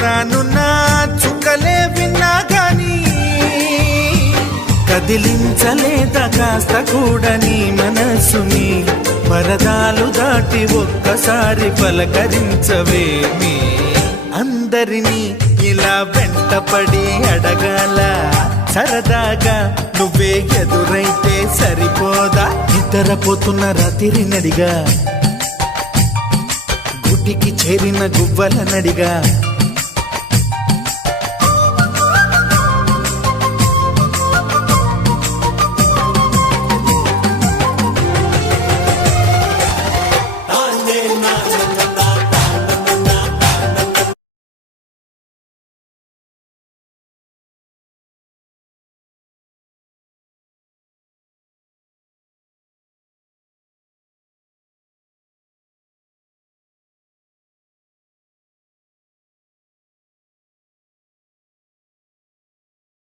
రానున్న చుక్కలే విన్నా గాని కదిలించలేదా కాస్త కూడా నీ మనసుని పరదాలు దాటి ఒక్కసారి పలకరించవేమి అందరినీ ఇలా వెంటపడి అడగాల సరదాగా నువ్వే ఎదురైతే సరిపోదా నిద్రపోతున్న రాత్రి నడిగా గుటికి చేరిన గువ్వల నడిగా